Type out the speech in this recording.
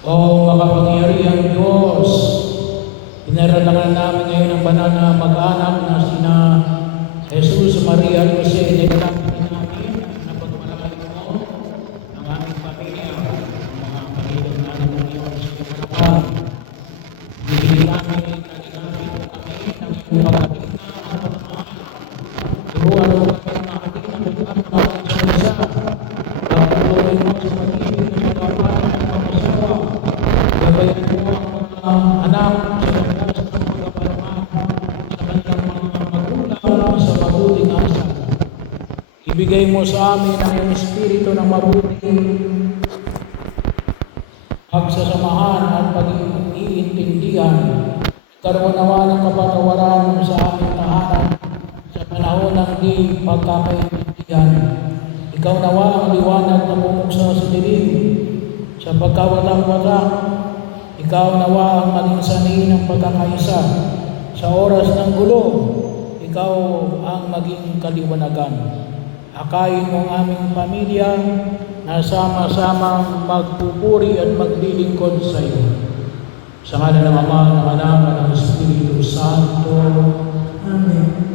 O makapangyarihang Diyos, inaralangan namin ngayon ang banal na mag-anak na sina Jesus, Maria at Jose. Nilalapit namin na pagpalain mo ang aming pamilya, ang mga pamilya namin ng Diyos. Bibili namin na ginamit mo kami ng iyong pagkakita at pagmamahal. Turuan mo kami na ating nabigyan ng mga isa-isa. Pagpatuloy mo sa pag-ibig ng pagkapan at pagkasawa. Gabayan mo ang mga anak sa labas ng pagkaparama sa kanilang mga magulang sa mabuting asa. Ibigay mo sa amin ang iyong espiritu ng mabuting pagsasamahan at pag-iintindihan. Karoon naman ng kapatawaran sa aming tahanan sa panahon ng di pagkakaintindihan. Ikaw nawa ang liwanag na pumuksa sa dilim sa pagkawalang-wala. Ikaw nawa ang maging sanhi ng pagkakaisa. Sa oras ng gulo, ikaw ang maging kaliwanagan. Akayin mo ang aming pamilya na sama-samang magpupuri at maglilingkod sa iyo. Sa ngalan ng Ama, ng Anak, at ng Espiritu Santo. Amen.